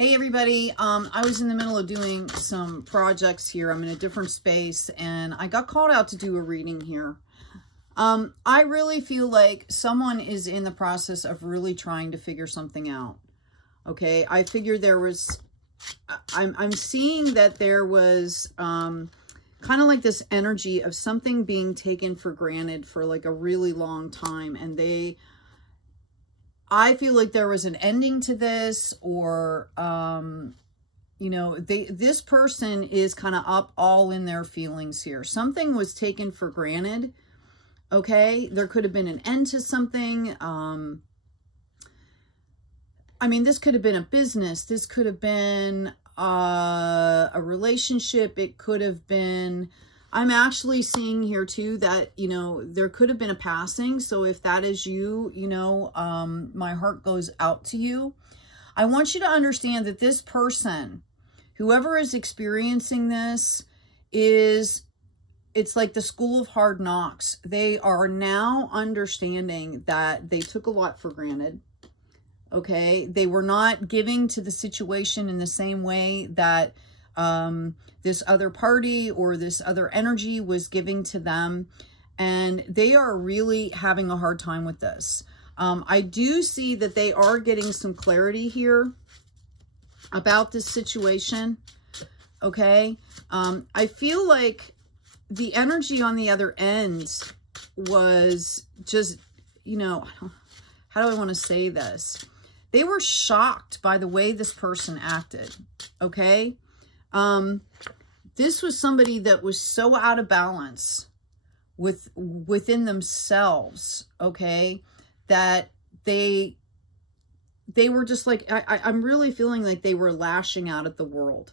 Hey everybody, I was in the middle of doing some projects here. I'm in a different space and I got called out to do a reading here. I really feel like someone is in the process of really trying to figure something out. Okay, I figured there was, I'm seeing that there was kind of like this energy of something being taken for granted for like a really long time, and I feel like there was an ending to this, or, you know, this person is kind of up all in their feelings here. Something was taken for granted. Okay. There could have been an end to something. I mean, this could have been a business. This could have been a relationship. It could have been, I'm actually seeing here too that, you know, there could have been a passing. So if that is you, you know, my heart goes out to you. I want you to understand that this person, whoever is experiencing this, it's like the school of hard knocks. They are now understanding that they took a lot for granted. Okay. They were not giving to the situation in the same way that, this other party or this other energy was giving to them, and they are really having a hard time with this. I do see that they are getting some clarity here about this situation. Okay. I feel like the energy on the other end was just, you know, how do I want to say this? They were shocked by the way this person acted. Okay. This was somebody that was so out of balance within themselves, okay, that they were just like, I'm really feeling like they were lashing out at the world,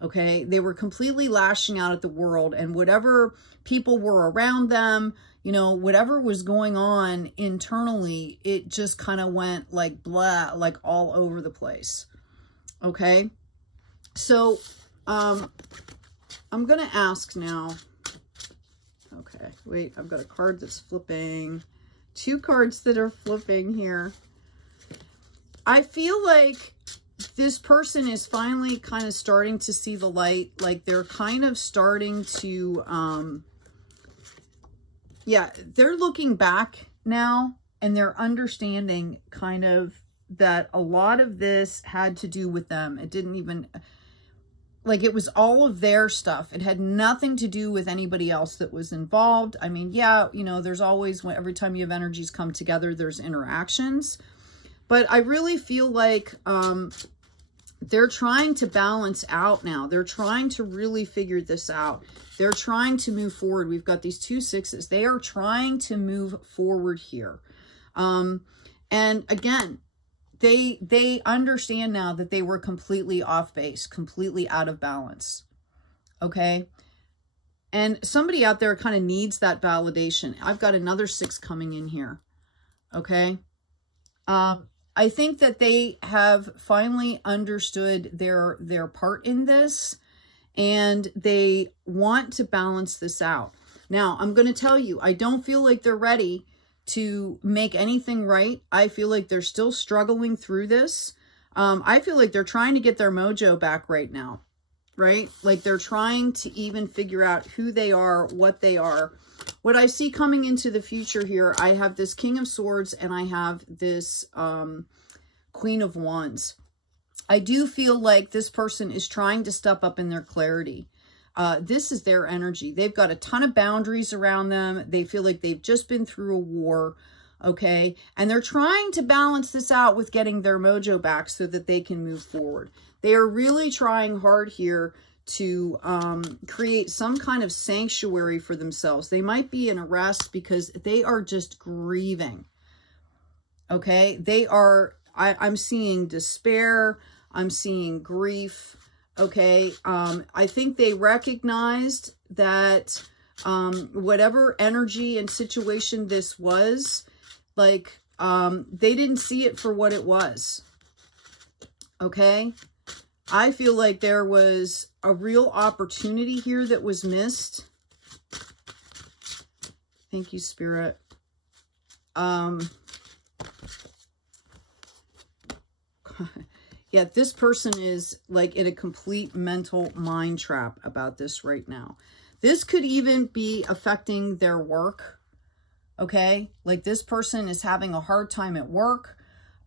okay? They were completely lashing out at the world, and whatever people were around them, you know, whatever was going on internally, it just kind of went like blah, like all over the place, okay? So, I'm going to ask now. Okay, wait, I've got a card that's flipping. Two cards that are flipping here. I feel like this person is finally kind of starting to see the light. Like they're kind of starting to, yeah, they're looking back now and they're understanding kind of that a lot of this had to do with them. It didn't even... like it was all of their stuff. It had nothing to do with anybody else that was involved. I mean, yeah, you know, there's always, every time you have energies come together, there's interactions. But I really feel like they're trying to balance out now. They're trying to really figure this out. They're trying to move forward. We've got these 2 6s. They are trying to move forward here. And again, they understand now that they were completely off base, completely out of balance. Okay. And somebody out there kind of needs that validation. I've got another 6 coming in here. Okay. I think that they have finally understood their part in this, and they want to balance this out. Now, I'm going to tell you, I don't feel like they're ready to make anything right. I feel like they're still struggling through this. I feel like they're trying to get their mojo back right now, right? Like they're trying to even figure out who they are, what they are. What I see coming into the future here, I have this King of Swords and I have this Queen of Wands. I do feel like this person is trying to step up in their clarity. This is their energy. They've got a ton of boundaries around them. They feel like they've just been through a war, okay? And they're trying to balance this out with getting their mojo back so that they can move forward. They are really trying hard here to create some kind of sanctuary for themselves. They might be in a rest because they are just grieving, okay? They are, I'm seeing despair. I'm seeing grief. Okay, I think they recognized that whatever energy and situation this was, like, they didn't see it for what it was. Okay, I feel like there was a real opportunity here that was missed. Thank you, Spirit. Yeah, this person is like in a complete mental mind trap about this right now. This could even be affecting their work. Okay, like this person is having a hard time at work.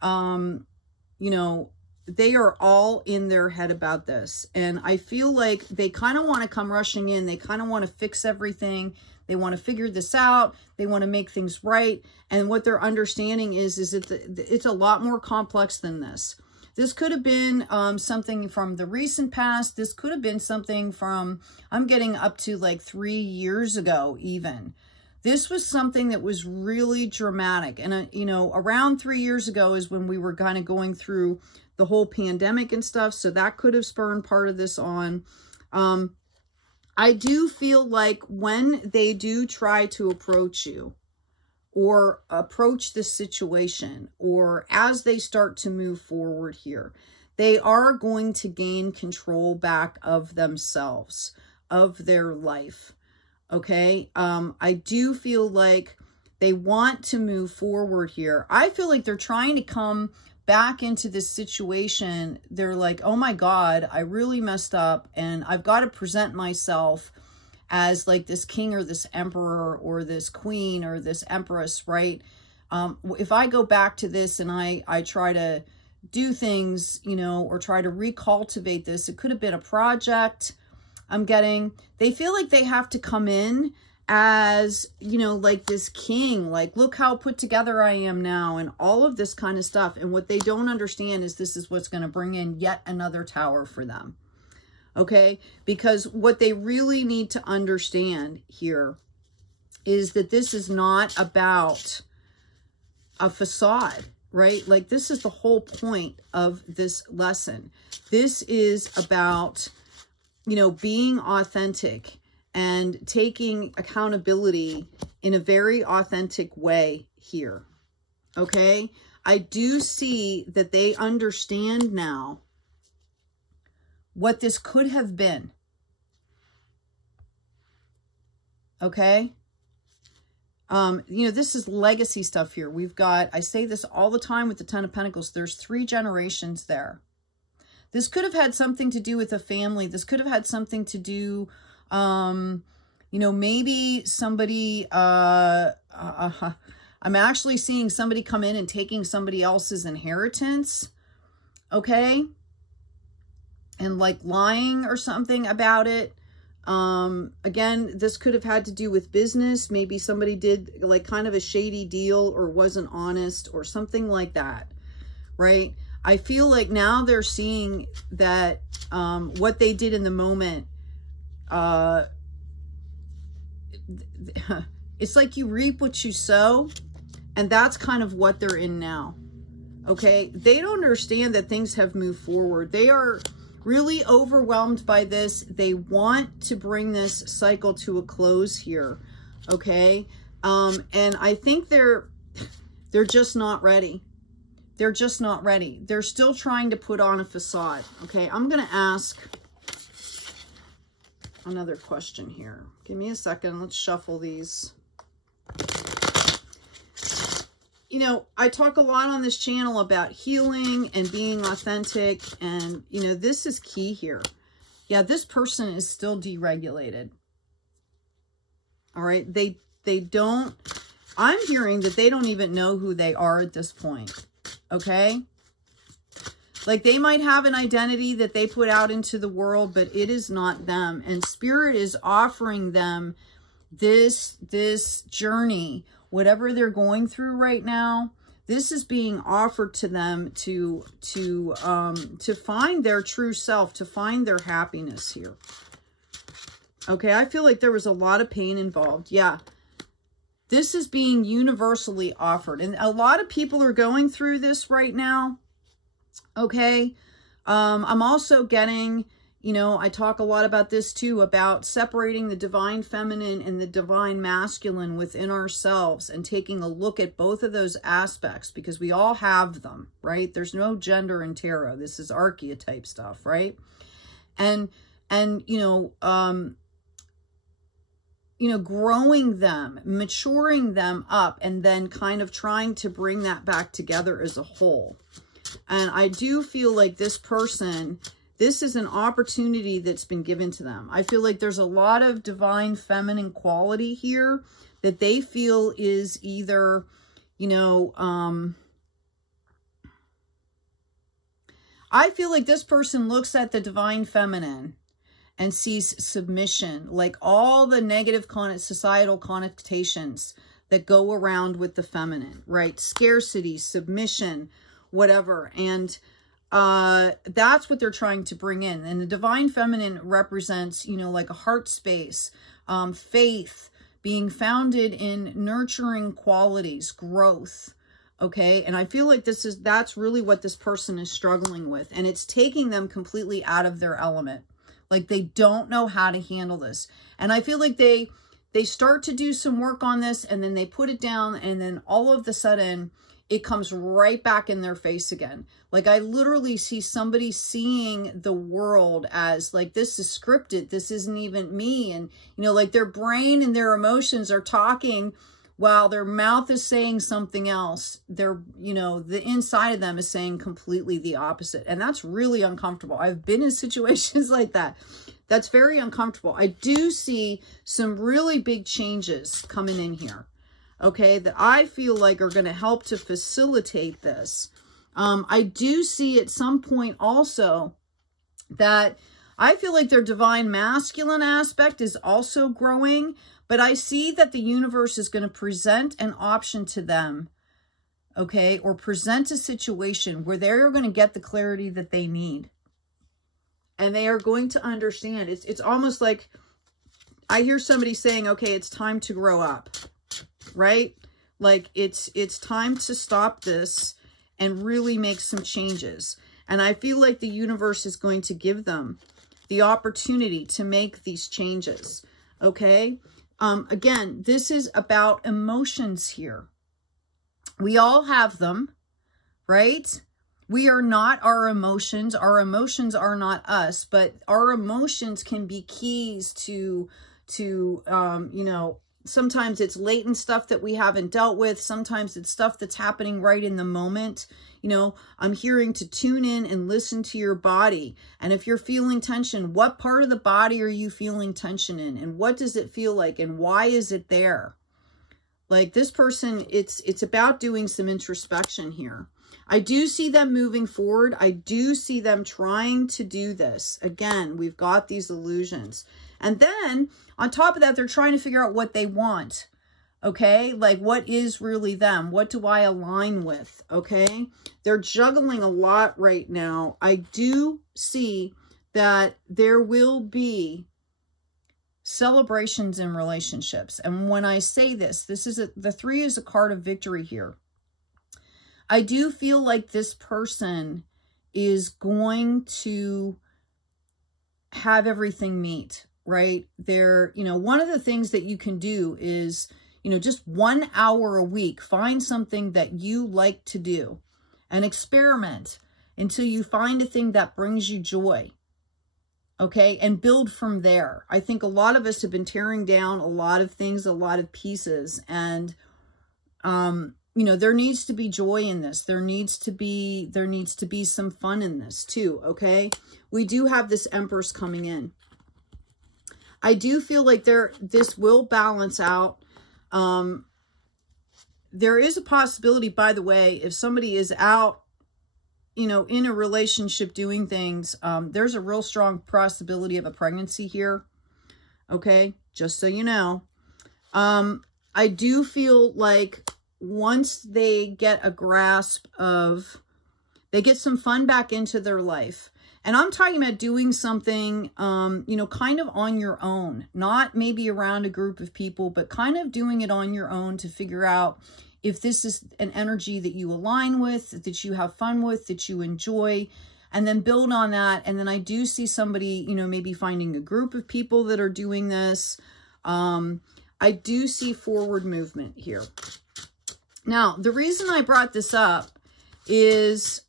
You know, they are all in their head about this. And I feel like they kind of want to come rushing in. They kind of want to fix everything. They want to figure this out. They want to make things right. And what they're understanding is it's a lot more complex than this. This could have been something from the recent past. This could have been something from, I'm getting up to like 3 years ago even. This was something that was really dramatic. And, you know, around 3 years ago is when we were kind of going through the whole pandemic and stuff. So that could have spurred part of this on. I do feel like when they do try to approach you or approach this situation, or as they start to move forward here, they are going to gain control back of themselves, of their life. Okay. I do feel like they want to move forward here. I feel like they're trying to come back into this situation. They're like, oh my God, I really messed up and I've got to present myself as like this king or this emperor or this queen or this empress, right? If I go back to this and I try to do things, you know, or try to recultivate this, it could have been a project. I'm getting, they feel like they have to come in as, you know, like this king, like, look how put together I am now and all of this kind of stuff. And what they don't understand is this is what's going to bring in yet another tower for them. Okay. Because what they really need to understand here is that this is not about a facade, right? Like this is the whole point of this lesson. This is about, you know, being authentic and taking accountability in a very authentic way here. Okay. I do see that they understand now what this could have been. Okay. You know, this is legacy stuff here. We've got, I say this all the time with the Ten of Pentacles, there's 3 generations there. This could have had something to do with a family. This could have had something to do, you know, maybe somebody, I'm actually seeing somebody come in and taking somebody else's inheritance. Okay. And like lying or something about it. Again, this could have had to do with business. Maybe somebody did like kind of a shady deal or wasn't honest or something like that. Right. I feel like now they're seeing that what they did in the moment, it's like you reap what you sow, and that's kind of what they're in now. Okay, they don't understand that things have moved forward. They are really overwhelmed by this. They want to bring this cycle to a close here. Okay, and I think they're just not ready. They're just not ready. They're still trying to put on a facade. Okay, I'm going to ask another question here. Give me a second. Let's shuffle these. You know, I talk a lot on this channel about healing and being authentic. And, you know, this is key here. Yeah, this person is still deregulated. All right. They don't, I'm hearing that they don't even know who they are at this point. Okay. Like they might have an identity that they put out into the world, but it is not them. And Spirit is offering them this journey, whatever they're going through right now. This is being offered to them to find their true self, to find their happiness here. Okay. I feel like there was a lot of pain involved. Yeah. This is being universally offered. And a lot of people are going through this right now. Okay. I'm also getting, you know, I talk a lot about this too, about separating the divine feminine and the divine masculine within ourselves and taking a look at both of those aspects because we all have them, right? There's no gender in tarot. This is archetype stuff, right? And growing them, maturing them up, and then kind of trying to bring that back together as a whole. And I do feel like this person, this is an opportunity that's been given to them. I feel like there's a lot of divine feminine quality here that they feel is either, you know, I feel like this person looks at the divine feminine and sees submission, like all the negative societal connotations that go around with the feminine, right? Scarcity, submission, whatever. And that's what they're trying to bring in. And the divine feminine represents, you know, like a heart space, faith, being founded in nurturing qualities, growth. Okay. And I feel like that's really what this person is struggling with. And it's taking them completely out of their element. Like they don't know how to handle this. And I feel like they start to do some work on this and then they put it down and then all of a sudden it comes right back in their face again. Like I literally see somebody seeing the world as like, this is scripted. This isn't even me. And, you know, like their brain and their emotions are talking while their mouth is saying something else. They're, you know, the inside of them is saying completely the opposite. And that's really uncomfortable. I've been in situations like that. That's very uncomfortable. I do see some really big changes coming in here. Okay, that I feel like are going to help to facilitate this. I do see at some point also that I feel like their divine masculine aspect is also growing, but I see that the universe is going to present an option to them, okay, or present a situation where they're going to get the clarity that they need. And they are going to understand. It's almost like I hear somebody saying, okay, it's time to grow up. Right? Like it's time to stop this and really make some changes. And I feel like the universe is going to give them the opportunity to make these changes. Okay? Again, this is about emotions here. We all have them, right? We are not our emotions. Our emotions are not us, but our emotions can be keys to you know, sometimes it's latent stuff that we haven't dealt with. Sometimes it's stuff that's happening right in the moment. You know, I'm hearing to tune in and listen to your body. And if you're feeling tension, what part of the body are you feeling tension in? And what does it feel like? And why is it there? Like this person, it's about doing some introspection here. I do see them moving forward. I do see them trying to do this. Again, we've got these illusions. And then on top of that, they're trying to figure out what they want. Okay. Like what is really them? What do I align with? Okay. They're juggling a lot right now. I do see that there will be celebrations in relationships. And when I say this, the 3 is a card of victory here. I do feel like this person is going to have everything meet, right? They're, you know, one of the things that you can do is, you know, just 1 hour a week, find something that you like to do and experiment until you find a thing that brings you joy. Okay. And build from there. I think a lot of us have been tearing down a lot of things, a lot of pieces, and, you know, there needs to be joy in this. There needs to be some fun in this too. Okay. We do have this Empress coming in. I do feel like this will balance out. There is a possibility, by the way, if somebody is out, you know, in a relationship doing things, there's a real strong possibility of a pregnancy here. Okay. Just so you know, I do feel like once they get a grasp of, they get some fun back into their life. And I'm talking about doing something, you know, kind of on your own, not maybe around a group of people, but kind of doing it on your own to figure out if this is an energy that you align with, that you have fun with, that you enjoy, and then build on that. And then I do see somebody, you know, maybe finding a group of people that are doing this. I do see forward movement here. Now, the reason I brought this up is,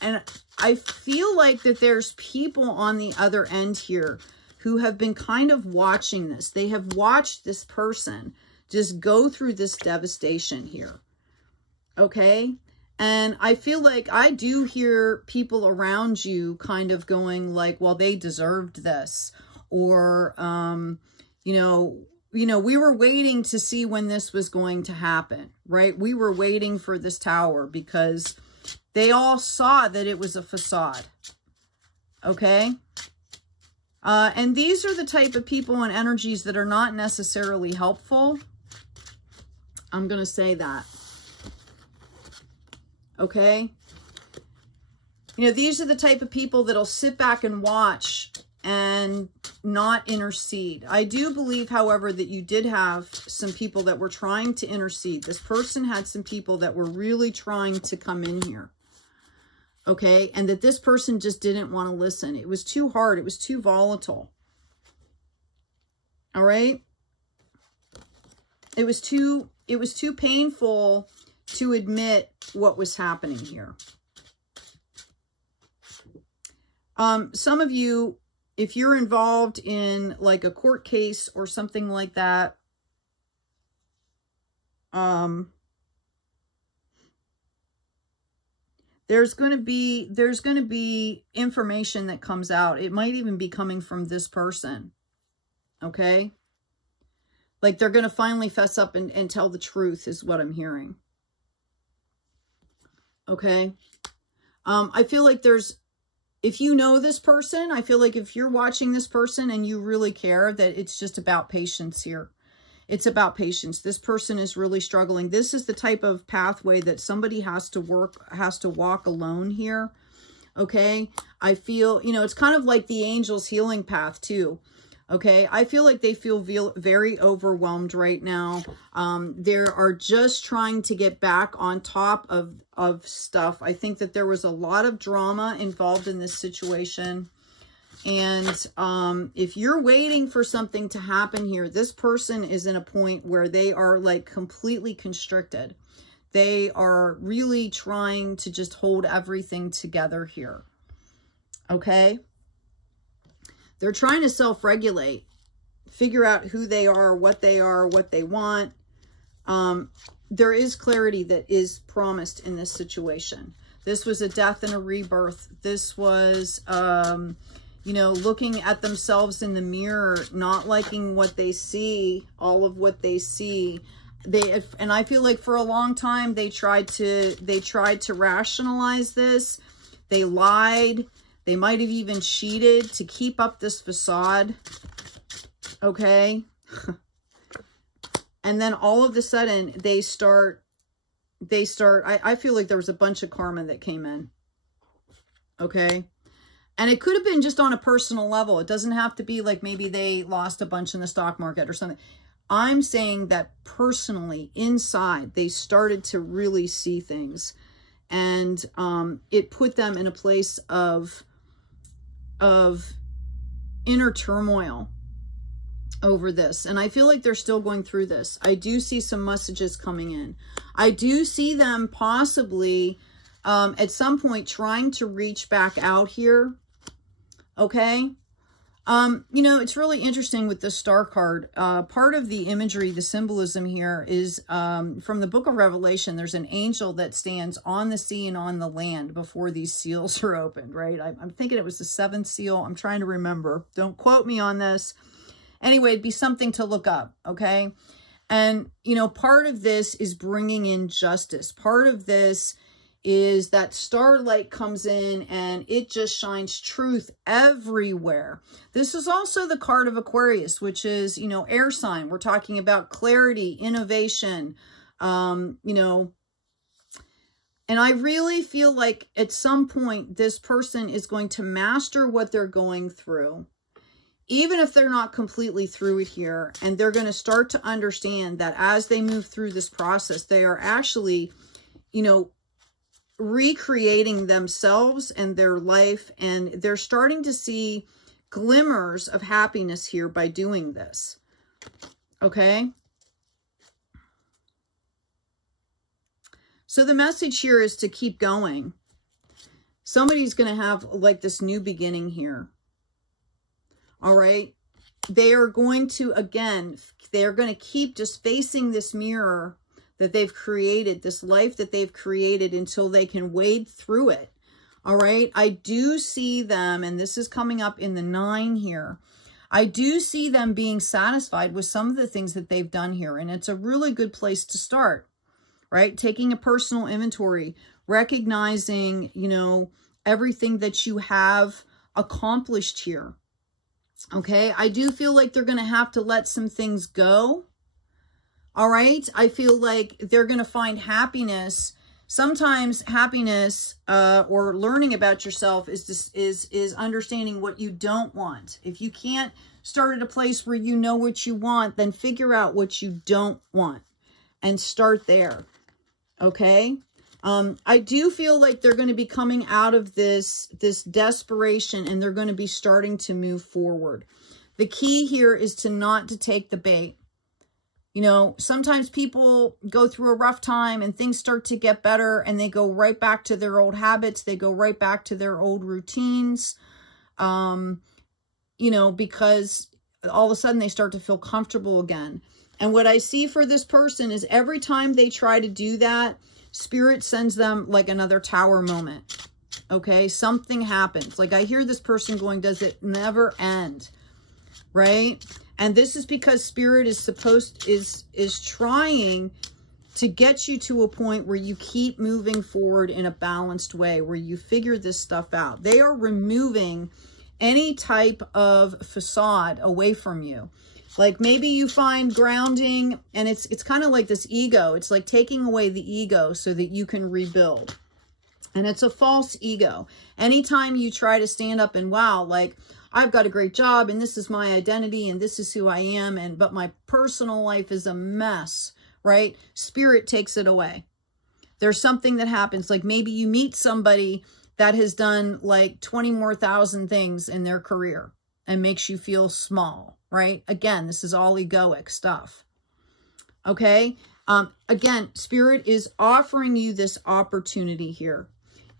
and I feel like that there's people on the other end here who have been kind of watching this. They have watched this person just go through this devastation here. Okay. And I feel like I do hear people around you kind of going like, well, they deserved this. Or, you know, we were waiting to see when this was going to happen, right? We were waiting for this tower because they all saw that it was a facade. Okay? And these are the type of people and energies that are not necessarily helpful. I'm going to say that. Okay? You know, these are the type of people that'll sit back and watch and not intercede. I do believe, however, that you did have some people that were trying to intercede. This person had some people that were really trying to come in here. Okay? And that this person just didn't want to listen. It was too hard. It was too volatile. All right? It was too painful to admit what was happening here. Some of you, if you're involved in like a court case or something like that, there's going to be information that comes out. It might even be coming from this person. Okay? Like they're going to finally fess up and tell the truth is what I'm hearing. Okay? I feel like if you know this person, I feel like if you're watching this person and you really care, that it's just about patience here. It's about patience. This person is really struggling. This is the type of pathway that somebody has to walk alone here. Okay? I feel, you know, it's kind of like the angel's healing path too. Okay, I feel like they feel very overwhelmed right now. They are just trying to get back on top of stuff. I think that there was a lot of drama involved in this situation. And if you're waiting for something to happen here, this person is in a point where they are like completely constricted. They are really trying to just hold everything together here. Okay? They're trying to self-regulate, figure out who they are, what they want. There is clarity that is promised in this situation. This was a death and a rebirth. This was, you know, looking at themselves in the mirror, not liking what they see, all of what they see. And I feel like for a long time, they tried to rationalize this. They lied. They might have even cheated to keep up this facade. Okay? And then all of a sudden, I feel like there was a bunch of karma that came in. Okay? And it could have been just on a personal level. It doesn't have to be like maybe they lost a bunch in the stock market or something. I'm saying that personally, inside, they started to really see things. And it put them in a place of inner turmoil over this. And I feel like they're still going through this. I do see some messages coming in. I do see them possibly at some point trying to reach back out here. Okay? You know, it's really interesting with the star card. Part of the imagery, the symbolism here is from the book of Revelation. There's an angel that stands on the sea and on the land before these seals are opened, right? I'm thinking it was the 7th seal. I'm trying to remember. Don't quote me on this. Anyway, it'd be something to look up, okay? And, you know, part of this is bringing in justice. Part of this is that starlight comes in and it just shines truth everywhere. This is also the card of Aquarius, which is, you know, air sign. We're talking about clarity, innovation, you know, and I really feel like at some point this person is going to master what they're going through, even if they're not completely through it here, and they're going to start to understand that as they move through this process, they are actually, you know, recreating themselves and their life, and they're starting to see glimmers of happiness here by doing this. Okay? So the message here is to keep going. Somebody's going to have like this new beginning here. All right? They are going to, again, they're going to keep just facing this mirror that they've created, this life that they've created, until they can wade through it. All right. I do see them, and this is coming up in the 9 here. I do see them being satisfied with some of the things that they've done here. And it's a really good place to start, right? Taking a personal inventory, recognizing, you know, everything that you have accomplished here. Okay. I do feel like they're going to have to let some things go. All right. I feel like they're going to find happiness. Sometimes happiness or learning about yourself is understanding what you don't want. If you can't start at a place where you know what you want, then figure out what you don't want and start there. Okay. I do feel like they're going to be coming out of this desperation, and they're going to be starting to move forward. The key here is not to take the bait. You know, sometimes people go through a rough time and things start to get better, and they go right back to their old habits. They go right back to their old routines, you know, because all of a sudden they start to feel comfortable again. And what I see for this person is every time they try to do that, Spirit sends them like another tower moment. Okay, something happens. Like I hear this person going, does it never end? Right? And this is because Spirit is trying to get you to a point where you keep moving forward in a balanced way, where you figure this stuff out. They are removing any type of facade away from you. Like maybe you find grounding, and it's kind of like this ego. It's like taking away the ego so that you can rebuild. And it's a false ego. Anytime you try to stand up and, wow, like, I've got a great job and this is my identity and this is who I am, but my personal life is a mess, right? Spirit takes it away. There's something that happens. Like maybe you meet somebody that has done like 20 more thousand things in their career and makes you feel small, right? Again, this is all egoic stuff. Okay. Again, Spirit is offering you this opportunity here.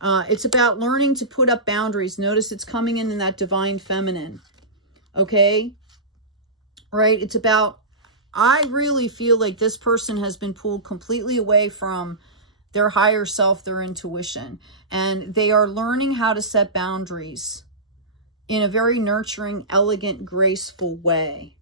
It's about learning to put up boundaries. Notice it's coming in that divine feminine. Okay. Right. It's about, I really feel like this person has been pulled completely away from their higher self, their intuition, and they are learning how to set boundaries in a very nurturing, elegant, graceful way.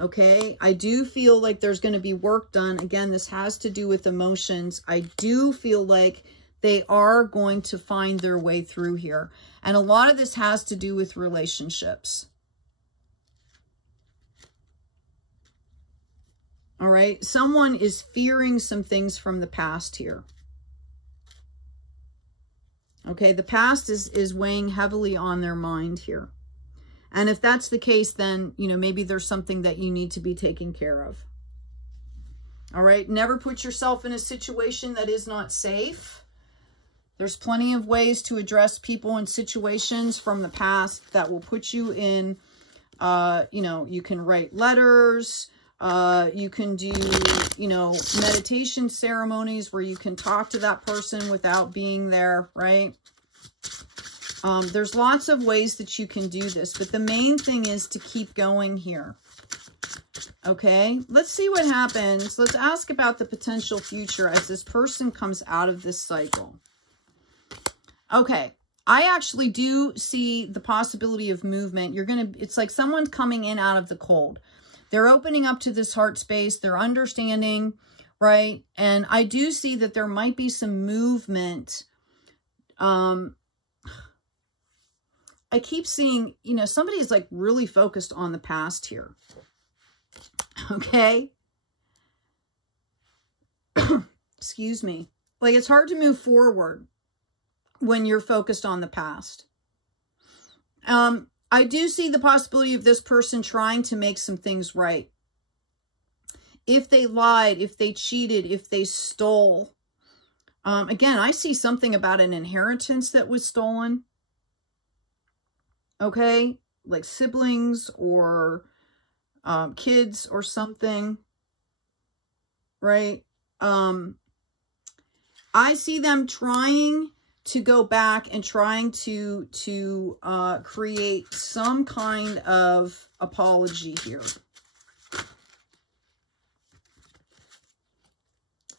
Okay. I do feel like there's going to be work done. Again, this has to do with emotions. I do feel like they are going to find their way through here. And a lot of this has to do with relationships. All right. Someone is fearing some things from the past here. Okay. The past is weighing heavily on their mind here. And if that's the case, then, you know, maybe there's something that you need to be taking care of. All right. Never put yourself in a situation that is not safe. There's plenty of ways to address people and situations from the past that will put you in, you know, you can write letters, you can do, you know, meditation ceremonies where you can talk to that person without being there, right? There's lots of ways that you can do this, but the main thing is to keep going here. Okay, let's see what happens. Let's ask about the potential future as this person comes out of this cycle. Okay, I actually do see the possibility of movement. It's like someone's coming in out of the cold. They're opening up to this heart space. They're understanding, right? And I do see that there might be some movement. I keep seeing, you know, somebody is like really focused on the past here. Okay. Excuse me. Like it's hard to move forward when you're focused on the past. I do see the possibility of this person trying to make some things right. If they lied, if they cheated, if they stole. Again, I see something about an inheritance that was stolen. Okay, like siblings or kids or something, right? I see them trying to go back and trying to create some kind of apology here.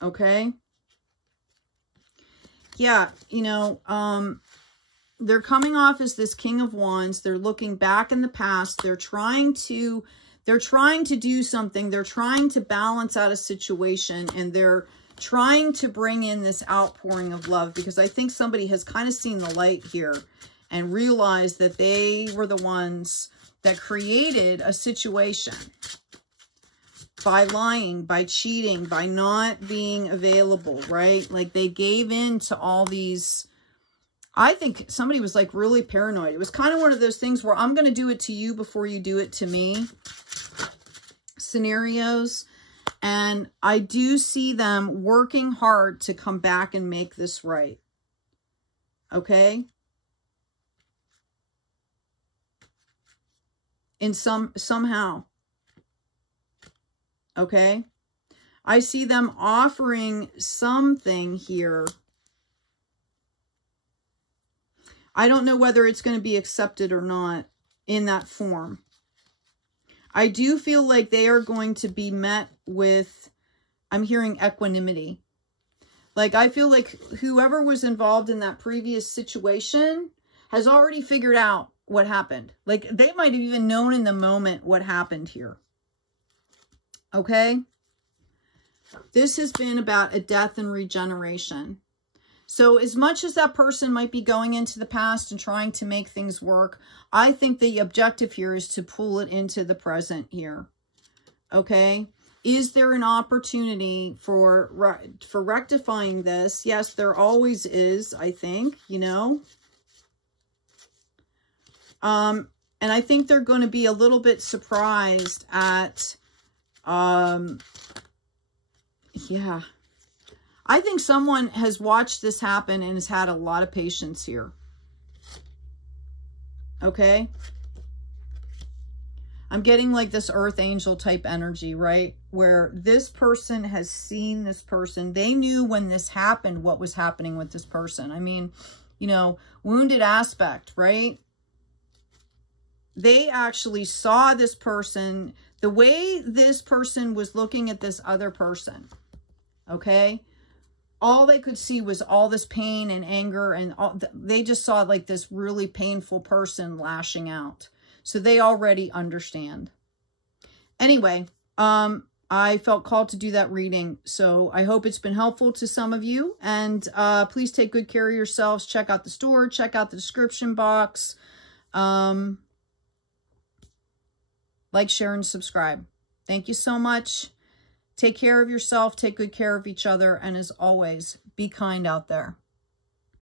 okay? Yeah, you know, they're coming off as this King of Wands. They're looking back in the past. They're trying to do something. They're trying to balance out a situation, and they're trying to bring in this outpouring of love, because I think somebody has kind of seen the light here and realized that they were the ones that created a situation by lying, by cheating, by not being available, right? Like they gave in to all these. I think somebody was like really paranoid. It was kind of one of those things where I'm going to do it to you before you do it to me scenarios. And I do see them working hard to come back and make this right. Okay? In somehow. Okay? I see them offering something here. I don't know whether it's going to be accepted or not in that form. I do feel like they are going to be met with, I'm hearing equanimity. Like I feel like whoever was involved in that previous situation has already figured out what happened. Like they might have even known in the moment what happened here. Okay? This has been about a death and regeneration. So as much as that person might be going into the past and trying to make things work, I think the objective here is to pull it into the present here. Okay? Is there an opportunity for rectifying this? Yes, there always is, I think, you know. And I think they're going to be a little bit surprised at, yeah. I think someone has watched this happen and has had a lot of patience here. Okay? I'm getting like this earth angel type energy, right? Where this person has seen this person. They knew when this happened what was happening with this person. I mean, you know, wounded aspect, right? They actually saw this person, the way this person was looking at this other person. Okay? All they could see was all this pain and anger, and they just saw like this really painful person lashing out. So they already understand. Anyway, I felt called to do that reading. So I hope it's been helpful to some of you. And please take good care of yourselves. Check out the store. Check out the description box. Like, share, and subscribe. Thank you so much. Take care of yourself, take good care of each other, and as always, be kind out there.